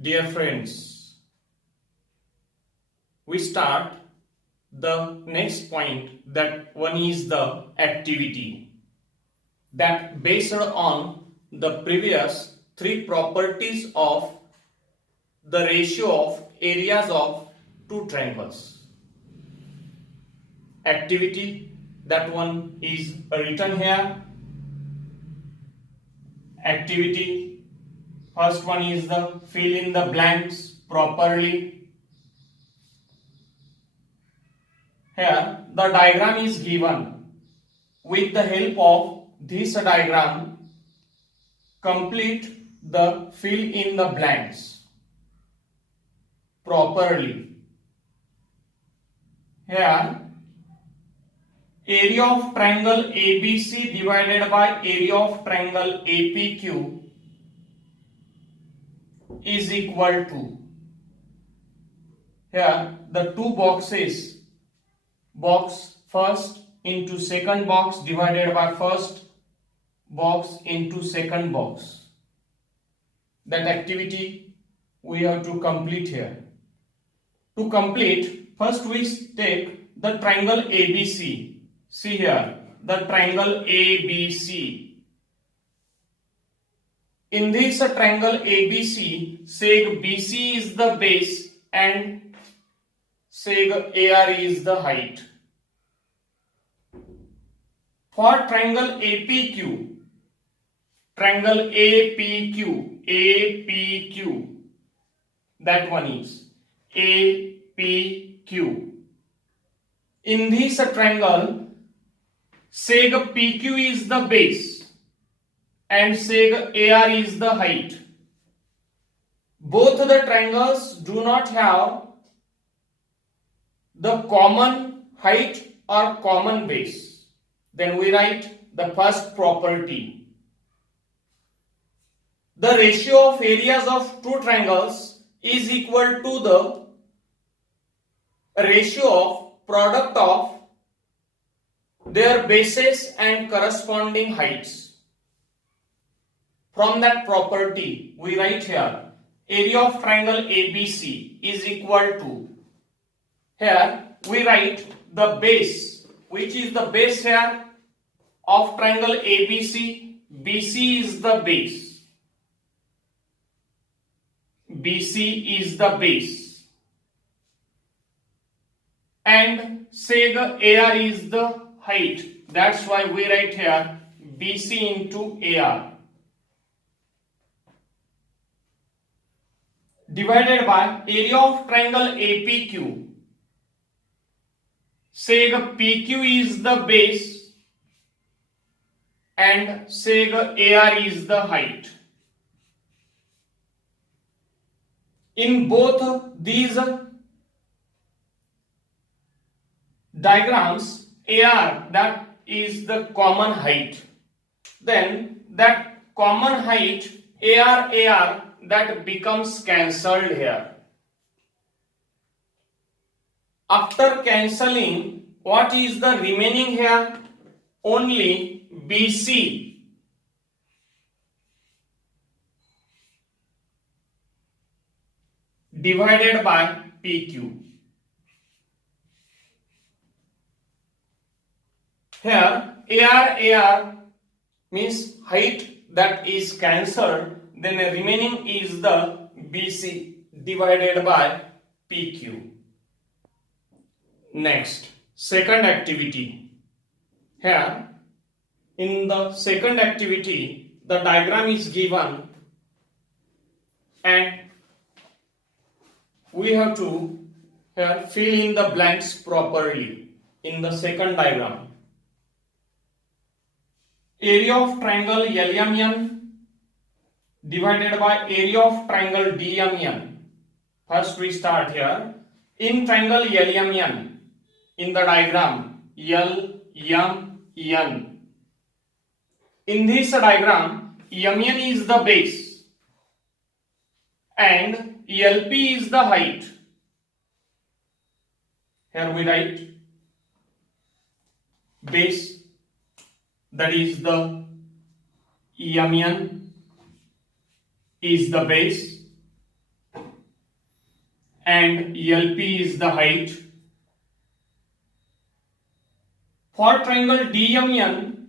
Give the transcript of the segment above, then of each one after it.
Dear friends, we start the next point, that one is the activity, that based on the previous three properties of the ratio of areas of two triangles. Activity, that one is written here. Activity, first one is the fill in the blanks properly. Here the diagram is given. With the help of this diagram, complete the fill in the blanks properly. Here area of triangle ABC divided by area of triangle APQ is equal to, here the two boxes, box first into second box divided by first box into second box. That activity we have to complete here. To complete, first we take the triangle ABC. See here, the triangle ABC. In this triangle ABC, seg BC is the base and seg AR is the height. For triangle APQ, that one is APQ. In this triangle, seg PQ is the base and seg AR is the height. Both the triangles do not have the common height or common base. Then we write the first property. The ratio of areas of two triangles is equal to the ratio of product of their bases and corresponding heights. From that property, we write here area of triangle ABC is equal to, here we write the base, which is the base here of triangle ABC. BC is the base. BC is the base. And seg AR is the height. That's why we write here BC into AR. Divided by area of triangle APQ. Seg PQ is the base and seg AR is the height. In both these diagrams, AR, that is the common height. Then that common height AR that becomes cancelled here. After cancelling, what is the remaining here? Only BC. Divided by PQ. Here AR means height that is cancelled, then the remaining is the BC divided by PQ. Next, second activity. Here in the second activity, the diagram is given and we have to here fill in the blanks properly in the second diagram. Area of triangle LMN divided by area of triangle DMN. First we start here. In triangle LMN, in the diagram LMN. In this diagram, MN is the base and LP is the height. Here we write base, that is the MN is the base and LP is the height. For triangle DMN,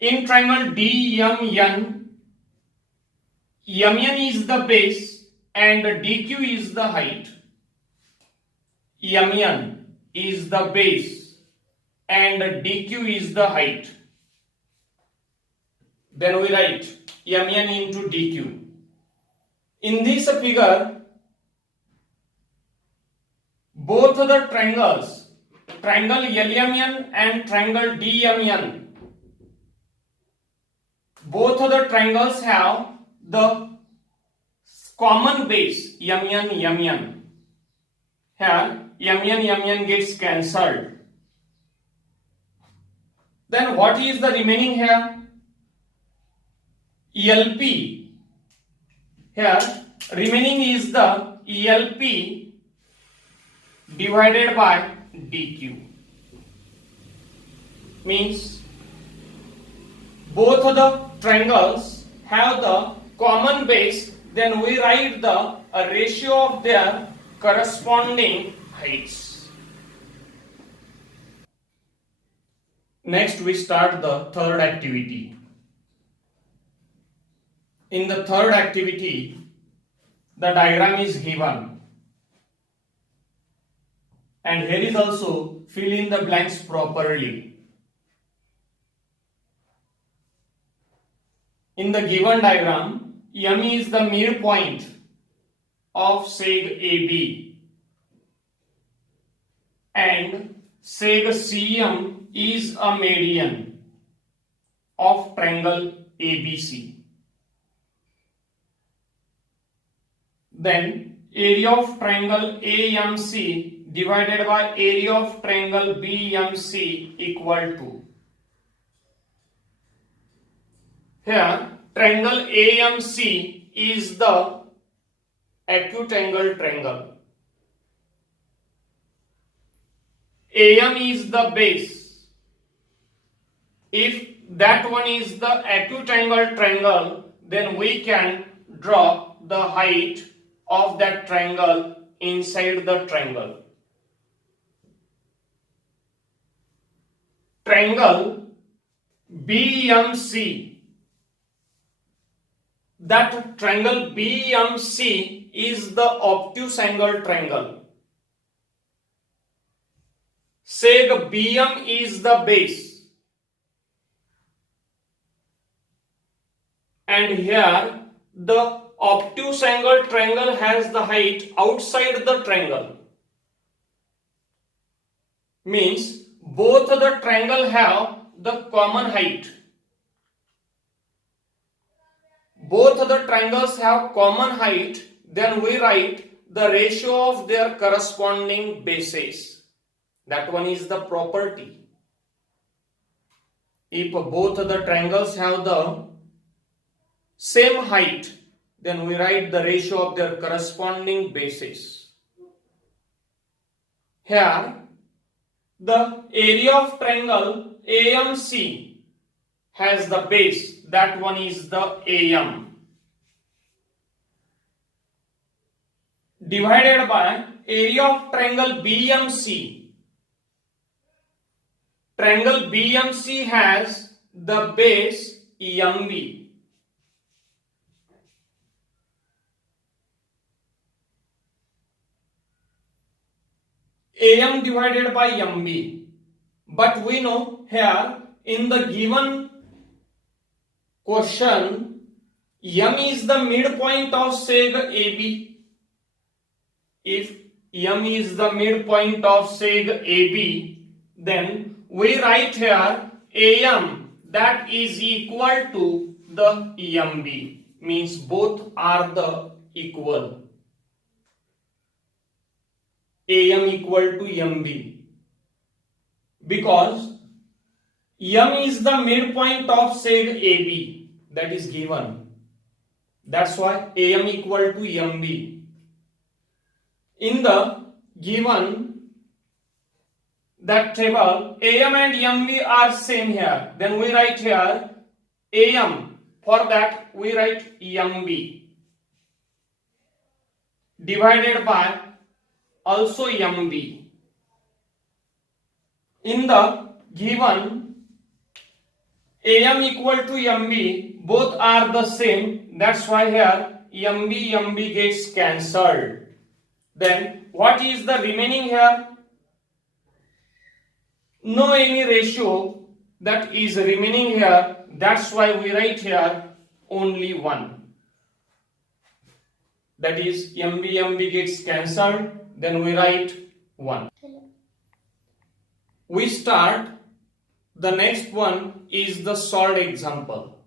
in triangle DMN, MN is the base and DQ is the height. MN is the base and DQ is the height. Then we write MN into DQ. In this figure, both the triangles, triangle LMN and triangle DMN, both of the triangles have the common base MN. Here MN gets cancelled. Then what is the remaining here? LP. Here remaining is the LP divided by DQ. Means both of the triangles have the common base, then we write the ratio of their corresponding heights. Next we start the third activity. In the third activity, the diagram is given, and here is also fill in the blanks properly. In the given diagram, M is the midpoint of seg AB and seg CM is a median of triangle ABC. Then area of triangle AMC divided by area of triangle BMC equal to. Here triangle AMC is the acute angle triangle. AM is the base. If that one is the acute angle triangle, then we can draw the height of that triangle inside the triangle. Triangle BMC, that triangle BMC is the obtuse angle triangle. Seg BM is the base, and here the obtuse angle triangle has the height outside the triangle. Means both the triangle have the common height. Both the triangles have common height, then we write the ratio of their corresponding bases. That one is the property. If both the triangles have the same height, then we write the ratio of their corresponding bases. Here, the area of triangle AMC has the base, that one is the AM, divided by area of triangle BMC. Triangle BMC has the base MB. AM divided by MB. But we know here in the given question, M is the midpoint of seg AB. If M is the midpoint of seg AB, then we write here AM, that is equal to the MB. Means both are the equal. AM equal to MB, because M is the midpoint of seg AB, that is given. That's why AM equal to MB. In the given that table, AM and MB are same here. Then we write here AM. For that we write MB. divided by also MB. In the given AM equal to MB, both are the same. That's why here MB gets cancelled. Then what is the remaining here? No any ratio that is remaining here. That's why we write here only 1. That is MB gets cancelled. Then we write 1. We start. The next one is the solved example.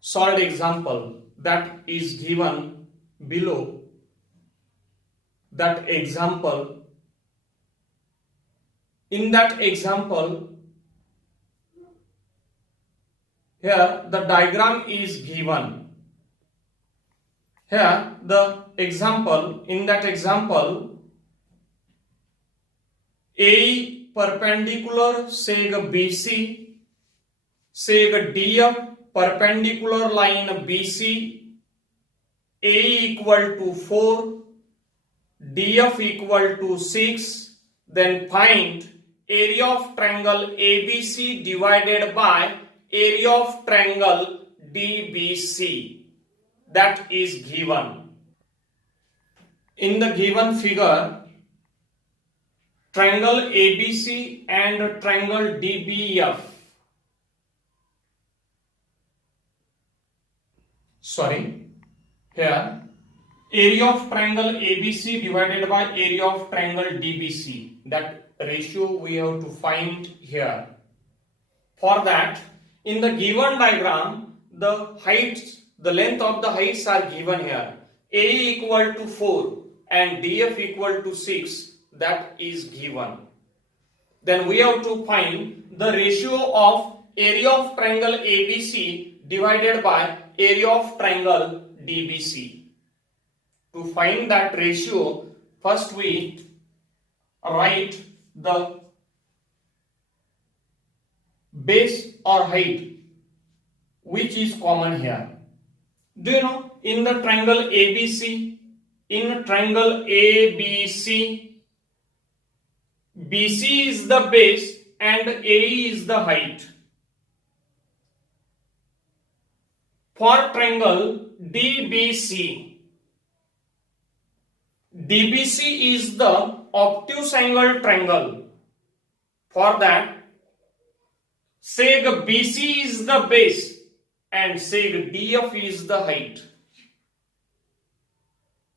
Solved example that is given below. That example. In that example, here the diagram is given. Here the example, in that example, A perpendicular seg BC, seg DF perpendicular line BC, A equal to 4, DF equal to 6, then find area of triangle ABC divided by area of triangle DBC. That is given. In the given figure, triangle ABC and triangle DBF. Here area of triangle ABC divided by area of triangle DBC. That ratio we have to find here. For that, in the given diagram, the heights, the length of the heights are given here. A equal to 4 and DF equal to 6. That is given. Then we have to find the ratio of area of triangle ABC divided by area of triangle DBC. To find that ratio, first we write the base or height which is common here. Do you know, in the triangle ABC, BC is the base and A is the height. For triangle DBC is the obtuse angle triangle. For that, seg BC is the base and seg DF is the height.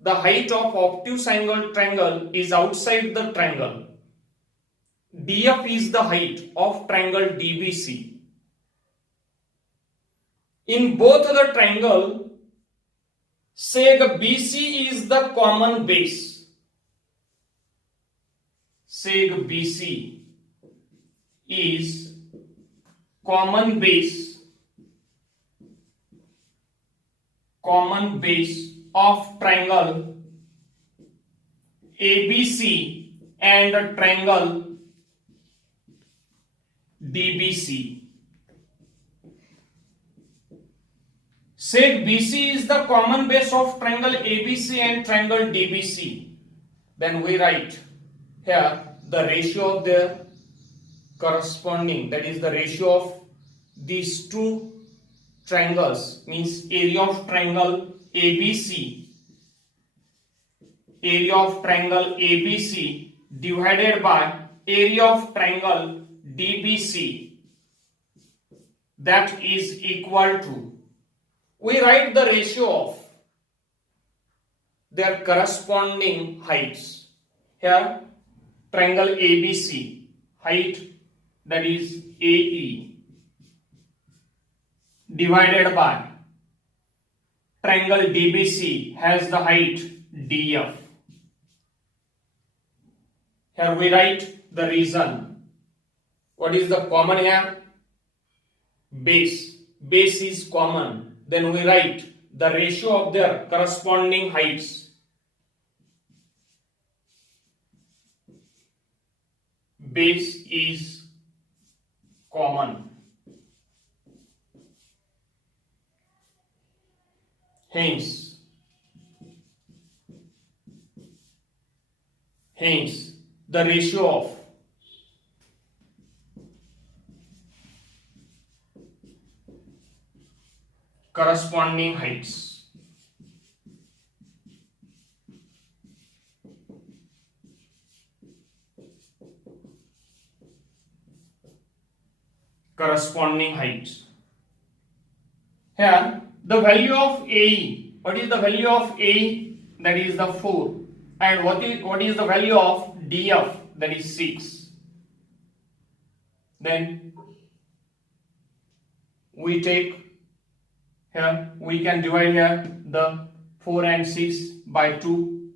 The height of obtuse angle triangle is outside the triangle. DF is the height of triangle DBC. In both the triangle, seg BC is the common base. Seg BC is common base of triangle ABC and triangle DBC. Seg BC is the common base of triangle ABC and triangle DBC. Then we write here the ratio of their corresponding, that is the ratio of these two triangles, means area of triangle ABC divided by area of triangle DBC, that is equal to, we write the ratio of their corresponding heights. Here triangle ABC height, that is AE, divided by triangle DBC has the height DF. Here we write the reason. What is the common here? Base. Base is common. Then we write the ratio of their corresponding heights. Base is common. Hence, the ratio of corresponding heights Here, the value of AE. What is the value of AE? That is the 4. And what is the value of DF? That is 6. Then we take here, we can divide here the 4 and 6 by 2.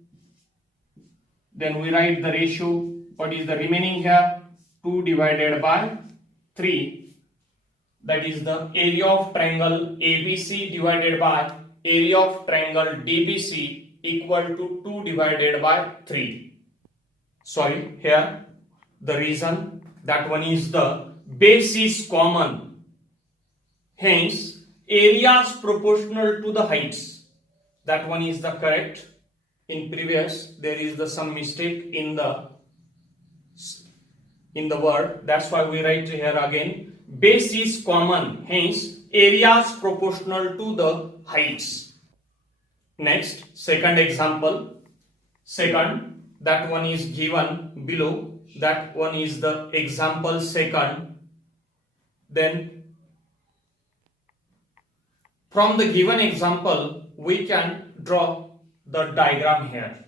Then we write the ratio. What is the remaining here? 2 divided by 3. That is the area of triangle ABC divided by area of triangle DBC equal to 2 divided by 3. Sorry, here the reason, that one is the base is common. Hence, areas proportional to the heights. That one is the correct. In previous, there is some mistake in the word. That's why we write here again. Base is common, hence areas proportional to the heights. Next, second example. Second, that one is given below. That one is the example second. Then, from the given example, we can draw the diagram here.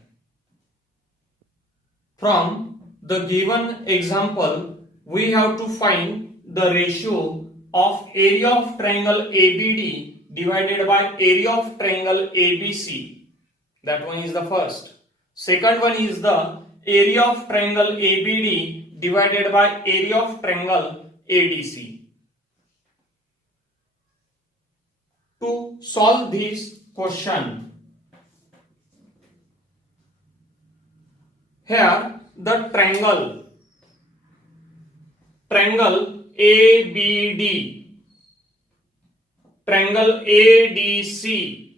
From the given example, we have to find the ratio of area of triangle ABD divided by area of triangle ABC. That one is the first. Second one is the area of triangle ABD divided by area of triangle ADC. To solve this question, here the triangle ABD, triangle ADC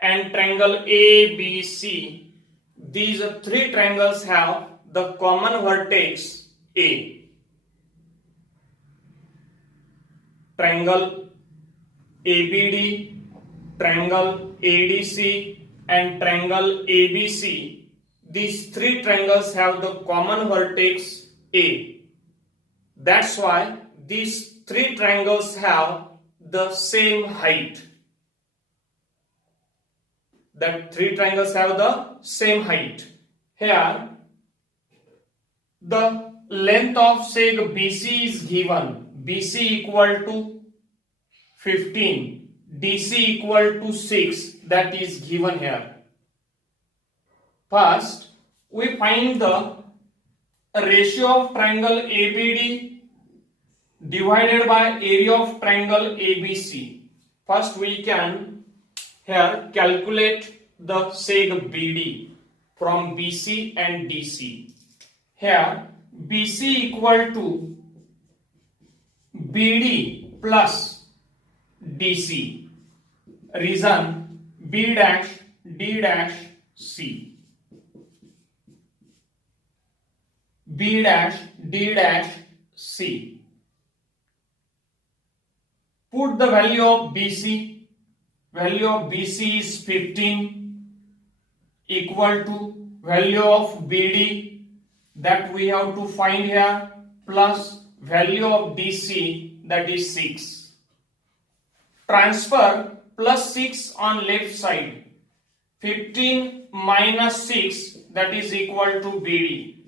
and triangle ABC, these three triangles have the common vertex A. Triangle ABD, triangle ADC and triangle ABC, these three triangles have the common vertex A. That's why these three triangles have the same height. That three triangles have the same height. Here, the length of seg BC is given. BC equal to 15. DC equal to 6. That is given here. First, we find the ratio of triangle ABD divided by area of triangle ABC. First, we can here calculate the seg BD from BC and DC. Here, BC equal to BD plus DC. Reason B dash D dash C. B dash D dash C. Put the value of BC. Value of BC is 15 equal to value of BD that we have to find here plus value of DC that is 6. Transfer plus 6 on left side. 15 minus 6 that is equal to BD.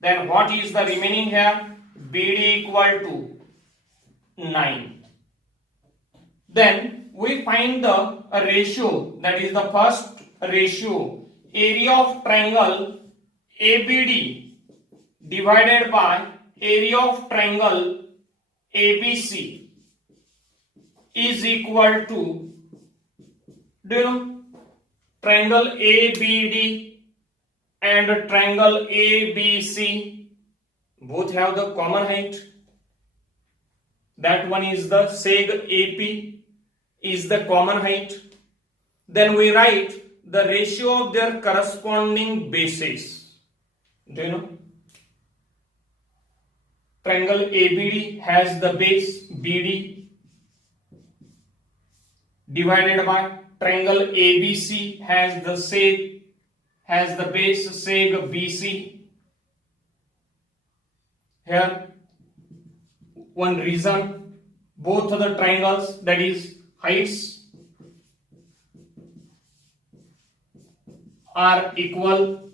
Then what is the remaining here? BD equal to 9. Then we find the ratio, that is the first ratio, area of triangle ABD divided by area of triangle ABC is equal to, do you know, triangle ABD and triangle ABC both have the common height. That one is the seg AP is the common height. then we write the ratio of their corresponding bases. Do you know? Triangle ABD has the base BD divided by triangle ABC has the base seg BC. Here one reason, both of the triangles, that is heights, are equal.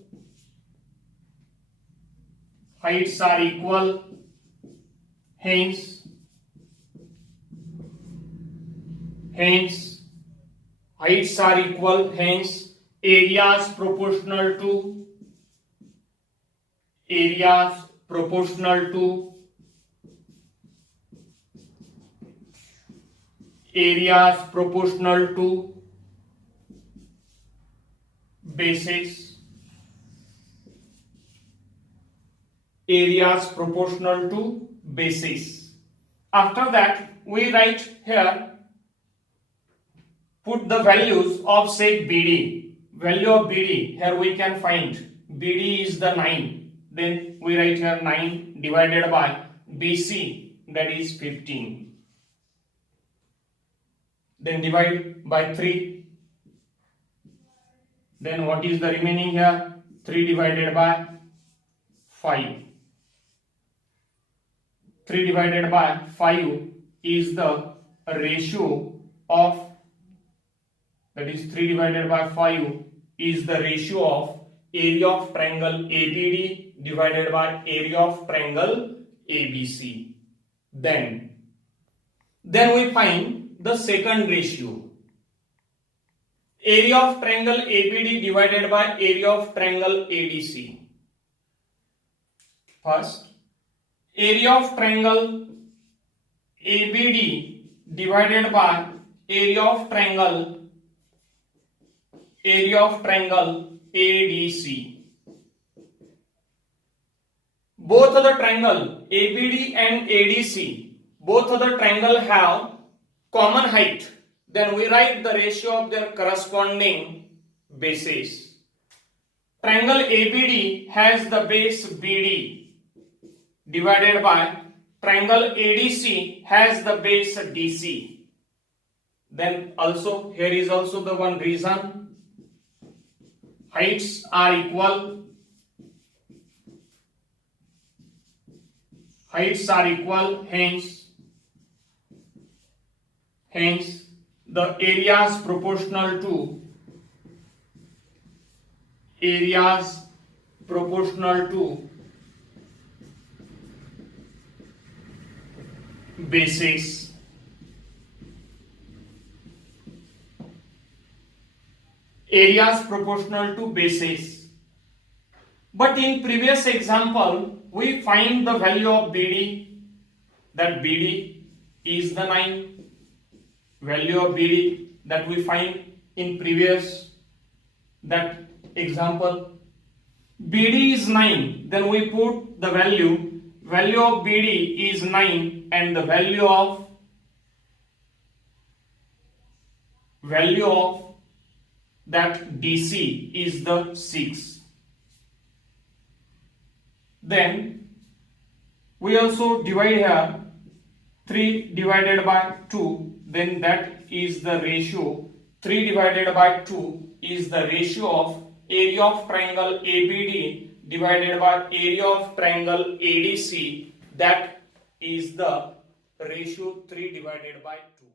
Heights are equal, hence heights are equal, hence areas proportional to bases. After that, we write here, put the values of seg BD. Value of BD, here we can find BD is the 9. Then we write here 9 divided by BC, that is 15. Then divide by 3. Then what is the remaining here? 3 divided by 5. 3 divided by 5 is the ratio of, that is 3 divided by 5 is the ratio of area of triangle ABD divided by area of triangle ABC. Then we find the second ratio. Area of triangle ABD divided by area of triangle ADC. First, area of triangle ABD divided by area of triangle ADC. Both of the triangle ABD and ADC, both of the triangle have common height. Then we write the ratio of their corresponding bases. Triangle ABD has the base BD divided by triangle ADC has the base DC. Then also here is also the one reason, heights are equal, hence the areas proportional to bases. Areas proportional to bases. But in previous example, we find the value of BD, that BD is the 9. Value of BD that we find in previous that example. BD is 9. Then we put the value of BD is 9 and the value of that DC is the 6. Then we also divide here 3 divided by 2, then that is the ratio. 3 divided by 2 is the ratio of area of triangle ABD divided by area of triangle ADC, that is the ratio 3 divided by 2.